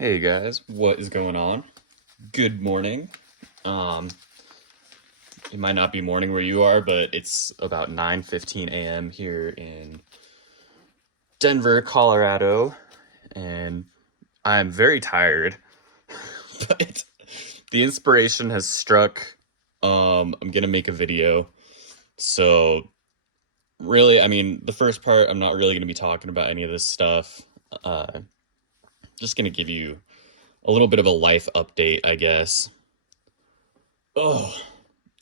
Hey guys, what is going on? Good morning. Um, it might not be morning where you are, but it's about 9:15 a.m. here in Denver, Colorado, and I'm very tired, but the inspiration has struck. I'm gonna make a video. So really, I mean, the first part, I'm not really gonna be talking about any of this stuff. Uh, just gonna give you a little bit of a life update, I guess. Oh,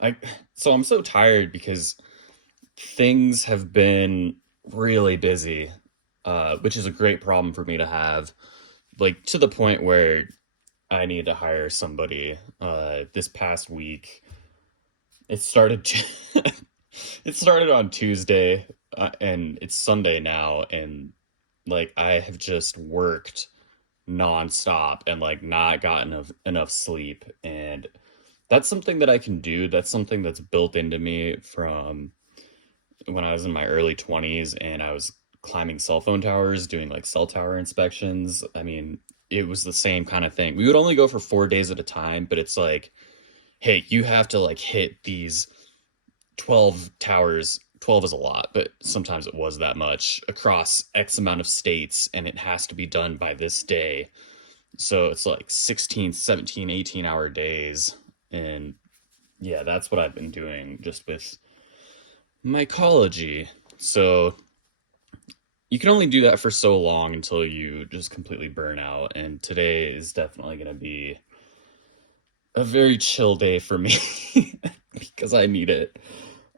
I so I'm so tired because things have been really busy, which is a great problem for me to have. Like to the point where I need to hire somebody. This past week, it started. It started on Tuesday, and it's Sunday now, and like I have just worked nonstop and like not gotten enough sleep, and that's something that I can do. That's something that's built into me from when I was in my early 20s and I was climbing cell phone towers, doing like cell tower inspections. I mean, it was the same kind of thing. We would only go for 4 days at a time, but it's like, hey, you have to like hit these 12 towers. 12 is a lot, but sometimes it was that much across X amount of states, and it has to be done by this day. So it's like 16, 17, 18-hour days. And yeah, that's what I've been doing just with Mycology. So you can only do that for so long until you just completely burn out. And today is definitely going to be a very chill day for me because I need it.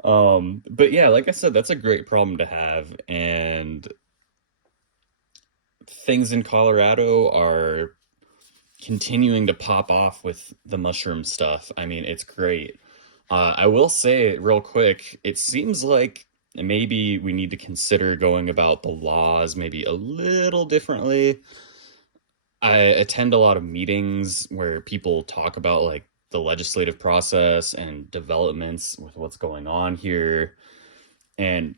But yeah, like I said, that's a great problem to have. And things in Colorado are continuing to pop off with the mushroom stuff. I mean, it's great. I will say real quick, it seems like maybe we need to consider going about the laws maybe a little differently. I attend a lot of meetings where people talk about like the legislative process and developments with what's going on here. And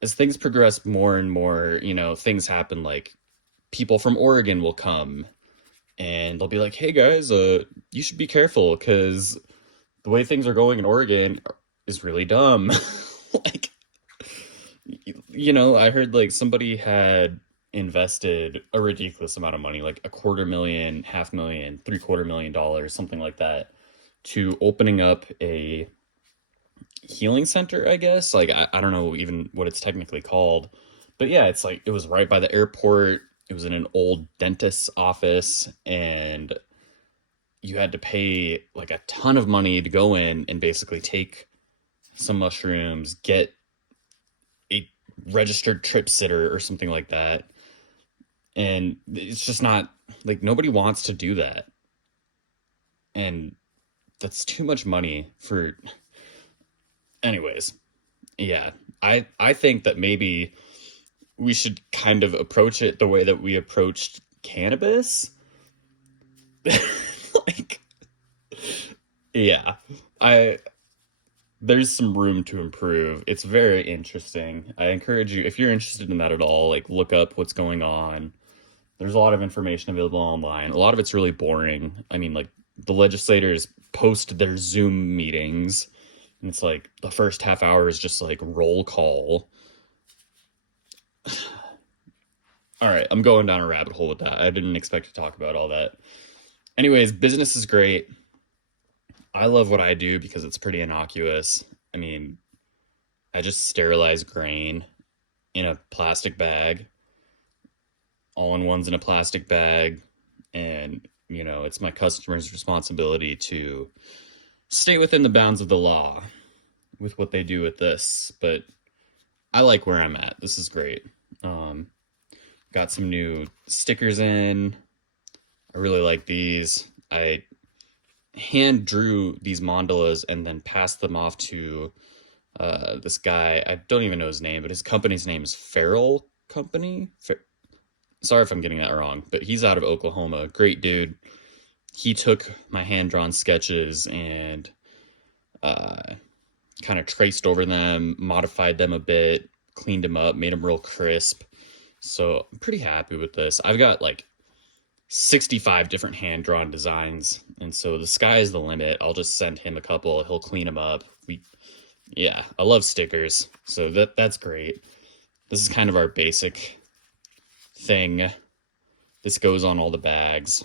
as things progress more and more, things happen like people from Oregon will come and they'll be like, "Hey guys, you should be careful because the way things are going in Oregon is really dumb." Like, I heard like somebody had invested a ridiculous amount of money, like a quarter million, half million, $750,000, something like that, to opening up a healing center, I guess. Like, I don't know even what it's technically called. But yeah, it's like it was right by the airport. It was in an old dentist's office, and you had to pay like a ton of money to go in and basically take some mushrooms, get a registered trip sitter or something like that. And it's just not like nobody wants to do that. And that's too much money for anyways. Yeah. I think that maybe we should kind of approach it the way that we approached cannabis. Like, yeah. I There's some room to improve. It's very interesting. I encourage you, if you're interested in that at all, like look up what's going on. There's a lot of information available online. A lot of it's really boring. I mean, like the legislators post their Zoom meetings, and it's like the first half hour is just like roll call. All right, I'm going down a rabbit hole with that. I didn't expect to talk about all that. Anyways, business is great. I love what I do because it's pretty innocuous. I mean, I just sterilize grain in a plastic bag, all in ones in a plastic bag. And, it's my customer's responsibility to stay within the bounds of the law with what they do with this. But I like where I'm at. This is great. Um, got some new stickers in. I really like these. I hand drew these mandalas and then passed them off to this guy. I don't even know his name, but his company's name is Feral Company. Sorry if I'm getting that wrong, but he's out of Oklahoma. Great dude. He took my hand drawn sketches and uh, kind of traced over them, modified them a bit, cleaned them up, made them real crisp. So I'm pretty happy with this. I've got like 65 different hand-drawn designs, and so the sky is the limit. I'll just send him a couple, he'll clean them up. Yeah, I love stickers, so that's great. This is kind of our basic thing. This goes on all the bags.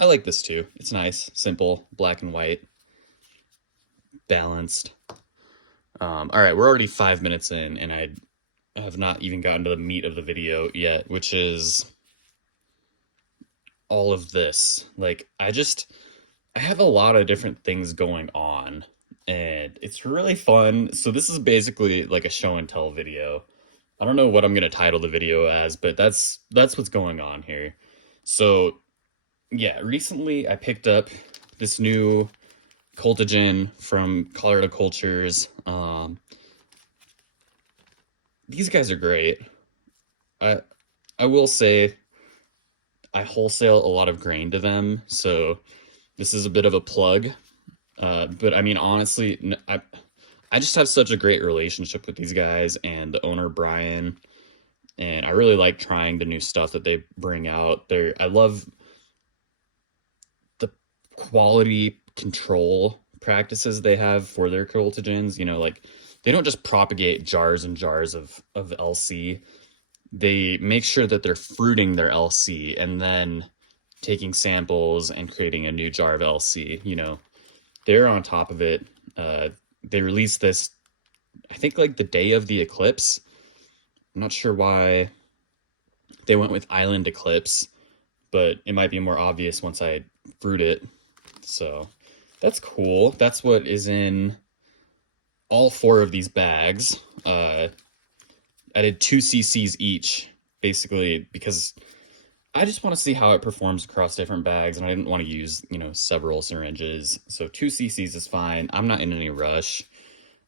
I like this too. It's nice, simple, black and white, balanced. All right, we're already 5 minutes in, and I have not even gotten to the meat of the video yet, which is all of this. Like, I have a lot of different things going on, and it's really fun. So this is basically like a show and tell video. I don't know what I'm gonna title the video as, but that's what's going on here. So yeah, recently I picked up this new cultigen from Colorado Cultures. These guys are great. I will say I wholesale a lot of grain to them, so this is a bit of a plug. But I mean, honestly, I just have such a great relationship with these guys and the owner, Brian, and I really like trying the new stuff that they bring out. I love the quality control practices they have for their cultigens. You know, like, they don't just propagate jars and jars of LC. They make sure that they're fruiting their LC and then taking samples and creating a new jar of LC. You know, they're on top of it. They released this, I think, like the day of the eclipse. I'm not sure why they went with Island Eclipse, but it might be more obvious once I fruit it. So that's cool. That's what is in all 4 of these bags. I did 2 cc's each, basically, because I just want to see how it performs across different bags, and I didn't want to use, you know, several syringes. So 2 cc's is fine. I'm not in any rush.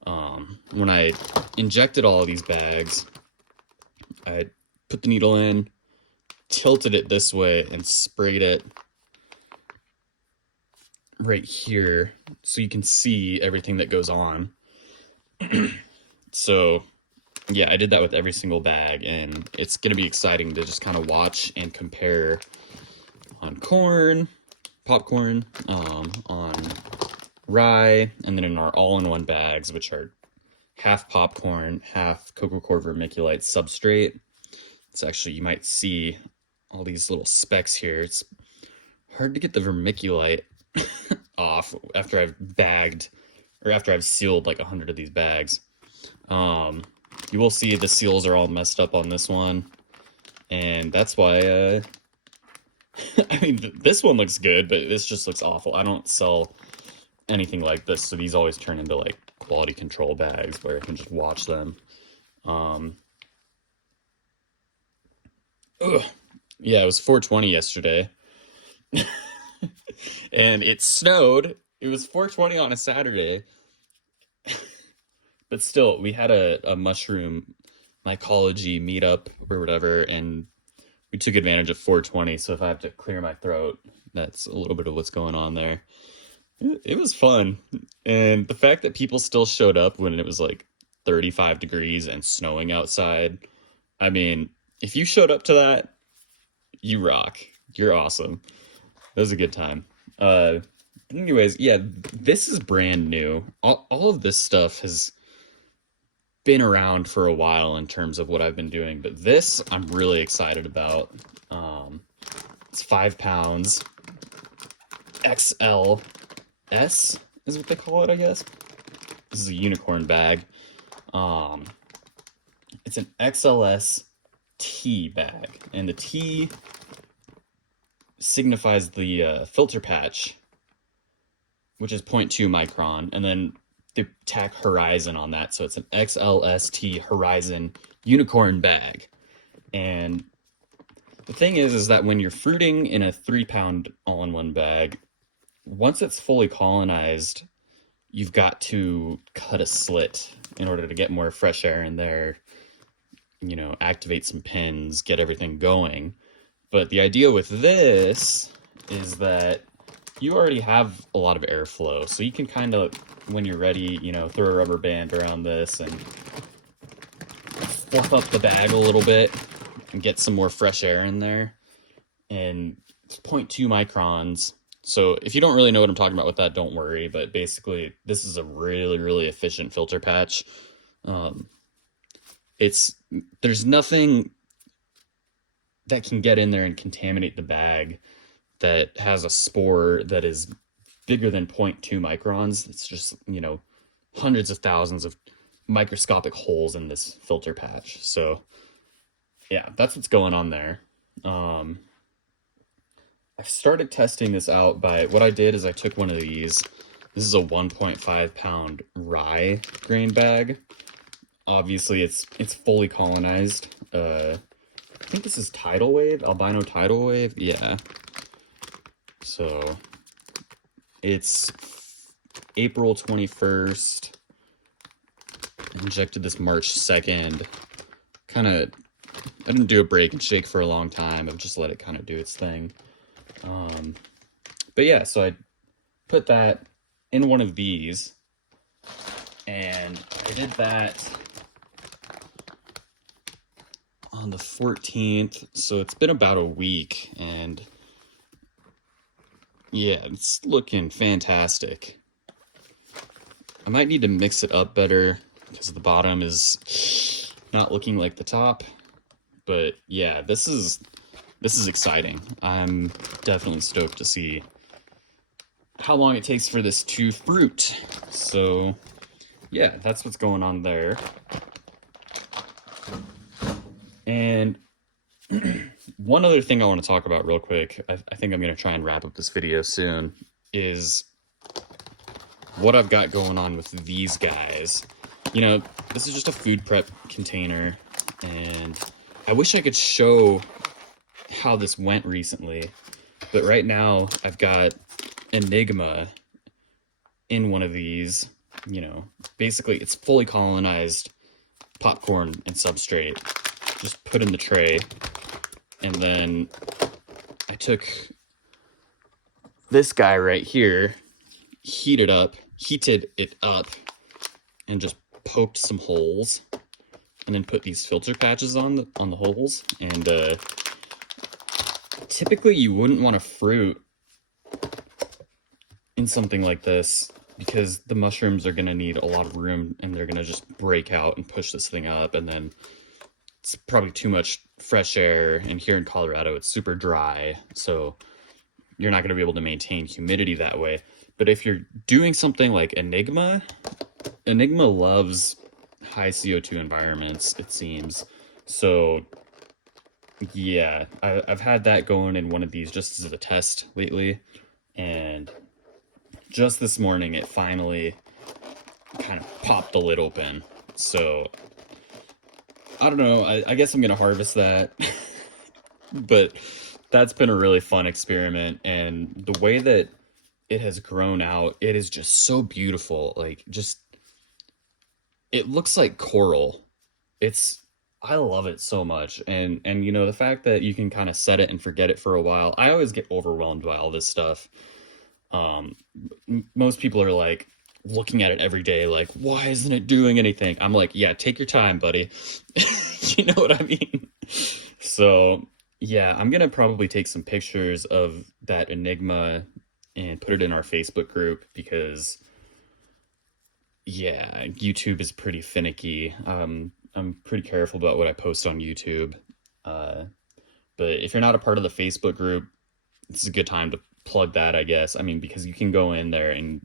When I injected all of these bags, I put the needle in, tilted it this way, and sprayed it right here so you can see everything that goes on. So yeah, I did that with every single bag, and it's going to be exciting to just kind of watch and compare on corn, popcorn, on rye, and then in our all-in-one bags, which are half popcorn, half cocoa coir vermiculite substrate. It's actually, you might see all these little specks here. It's hard to get the vermiculite off after I've bagged, or after I've sealed like 100 of these bags. You will see the seals are all messed up on this one, and that's why, I mean, this one looks good, but this just looks awful. I don't sell anything like this, so these always turn into like quality control bags where I can just watch them. Yeah, it was 420 yesterday. And it snowed. It was 420 on a Saturday. But still, we had a mushroom mycology meetup or whatever, and we took advantage of 420. So if I have to clear my throat, that's a little bit of what's going on there. It was fun. And the fact that people still showed up when it was like 35 degrees and snowing outside, I mean, if you showed up to that, you rock. You're awesome. It was a good time. Anyways, yeah, this is brand new. All of this stuff has been around for a while in terms of what I've been doing, but this I'm really excited about. It's 5 pounds. XLS is what they call it, I guess. This is a unicorn bag. It's an XLS T bag, and the T signifies the filter patch, which is 0.2 micron, and then they tack Horizon on that, so it's an XLST Horizon unicorn bag. And the thing is that when you're fruiting in a 3-pound all-in-one bag, once it's fully colonized, you've got to cut a slit in order to get more fresh air in there, you know, activate some pins, get everything going. But the idea with this is that you already have a lot of airflow, so you can kind of, when you're ready, you know, throw a rubber band around this and fluff up the bag a little bit and get some more fresh air in there. and it's 0.2 microns. So if you don't really know what I'm talking about with that, don't worry. But basically, this is a really, really efficient filter patch. There's nothing that can get in there and contaminate the bag that has a spore that is bigger than 0.2 microns. It's just, hundreds of thousands of microscopic holes in this filter patch. So yeah, that's what's going on there. I started testing this out by, what I did is I took one of these. This is a 1.5 pound rye grain bag. Obviously it's fully colonized. I think this is Tidal Wave, albino Tidal Wave. Yeah. So it's April 21st. Injected this March 2nd. I didn't do a break and shake for a long time. I've just let it kind of do its thing. But yeah, so I put that in one of these, and I did that on the 14th. So it's been about a week, and yeah, it's looking fantastic. I might need to mix it up better because the bottom is not looking like the top. But yeah, this is exciting. I'm definitely stoked to see how long it takes for this to fruit. So yeah, that's what's going on there. And one other thing I want to talk about real quick, I think I'm going to try and wrap up this video soon, is what I've got going on with these guys. This is just a food prep container, and I wish I could show how this went recently, but right now I've got Enigma in one of these. Basically it's fully colonized popcorn and substrate, just put in the tray, and then I took this guy right here, heated it up, and just poked some holes, and then put these filter patches on the holes. And typically you wouldn't want to fruit in something like this because the mushrooms are going to need a lot of room, and they're going to just break out and push this thing up, and then it's probably too much fresh air, and here in Colorado it's super dry, so you're not going to be able to maintain humidity that way. But if you're doing something like Enigma loves high CO2 environments, it seems. So yeah, I've had that going in one of these just as a test lately, and just this morning it finally kind of popped the lid open. So I don't know, I guess I'm gonna harvest that. But that's been a really fun experiment, and the way that it has grown out, it is just so beautiful. It looks like coral. I love it so much. And the fact that you can kind of set it and forget it for a while. I always get overwhelmed by all this stuff. Most people are like looking at it every day, like, why isn't it doing anything? I'm like, yeah, take your time, buddy. You know what I mean? So yeah, I'm gonna probably take some pictures of that Enigma and put it in our Facebook group, because yeah, YouTube is pretty finicky. I'm pretty careful about what I post on YouTube. But if you're not a part of the Facebook group, this is a good time to plug that, I guess. I mean, because you can go in there and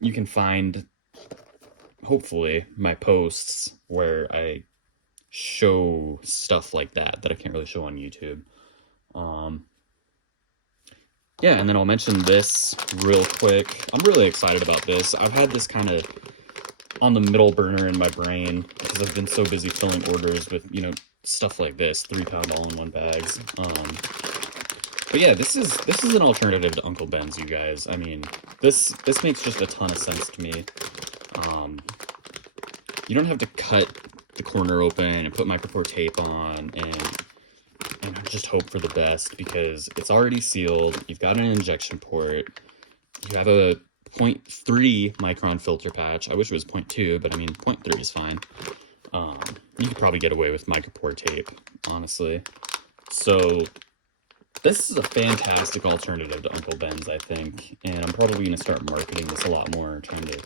you can find, hopefully, my posts where I show stuff like that I can't really show on YouTube. Yeah, and then I'll mention this real quick. I'm really excited about this. I've had this kind of on the middle burner in my brain because I've been so busy filling orders with, stuff like this, 3-pound all-in-one bags. But yeah, this is an alternative to Uncle Ben's, you guys. I mean, this makes just a ton of sense to me. You don't have to cut the corner open and put micropore tape on and just hope for the best, because it's already sealed. You've got an injection port. You have a 0.3 micron filter patch. I wish it was 0.2, but I mean, 0.3 is fine. You could probably get away with micropore tape, honestly. So This is a fantastic alternative to Uncle Ben's, I think, and I'm probably going to start marketing this a lot more, trying to,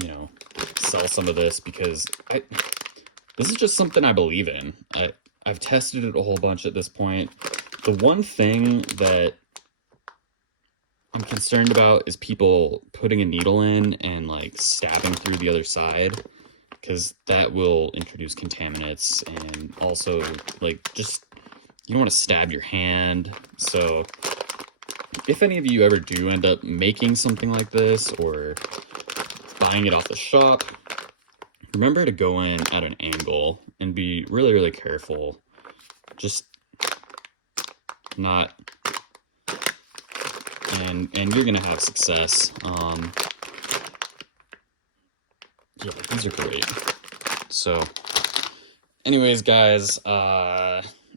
you know, sell some of this, because this is just something I believe in. I've tested it a whole bunch at this point. The one thing that I'm concerned about is people putting a needle in and like stabbing through the other side, because that will introduce contaminants, and also like just you don't want to stab your hand. So if any of you ever do end up making something like this or buying it off the shop, remember to go in at an angle and be really, really careful. Just not, and you're gonna have success. Yeah, these are great. So anyways, guys,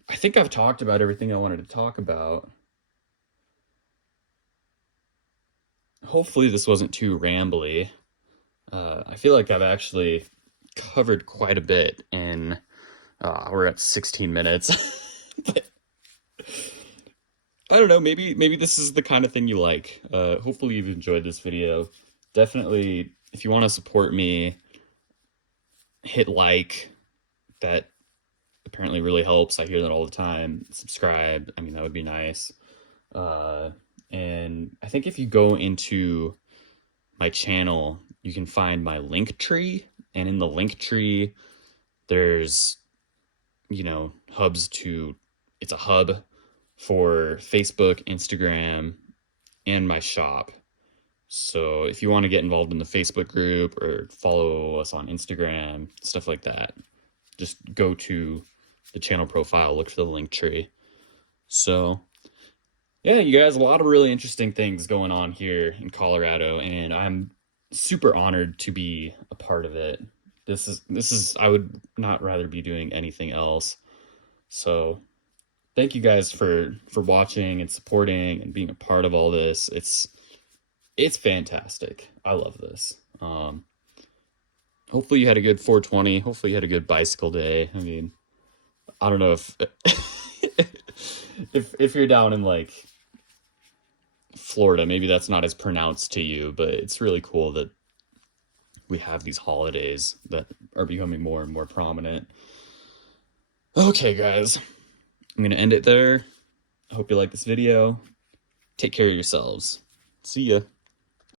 I think I've talked about everything I wanted to talk about. Hopefully this wasn't too rambly. I feel like I've actually covered quite a bit in, we're at 16 minutes. But I don't know, maybe this is the kind of thing you like. Hopefully you've enjoyed this video. Definitely, if you want to support me, hit like. That apparently really helps. I hear that all the time. Subscribe. I mean, that would be nice. And I think if you go into my channel, you can find my link tree. And in the link tree, there's, you know, it's a hub for Facebook, Instagram, and my shop. So if you want to get involved in the Facebook group or follow us on Instagram, stuff like that, just go to the channel profile, look for the link tree. So yeah, you guys, a lot of really interesting things going on here in Colorado, and I'm super honored to be a part of it. This is I would not rather be doing anything else. So thank you guys for watching and supporting and being a part of all this. It's fantastic. I love this. Hopefully you had a good 420. Hopefully you had a good bicycle day. I mean, I don't know if if you're down in like Florida, maybe that's not as pronounced to you, but it's really cool that we have these holidays that are becoming more and more prominent. Okay, guys, I'm gonna end it there. I hope you like this video. Take care of yourselves. See ya.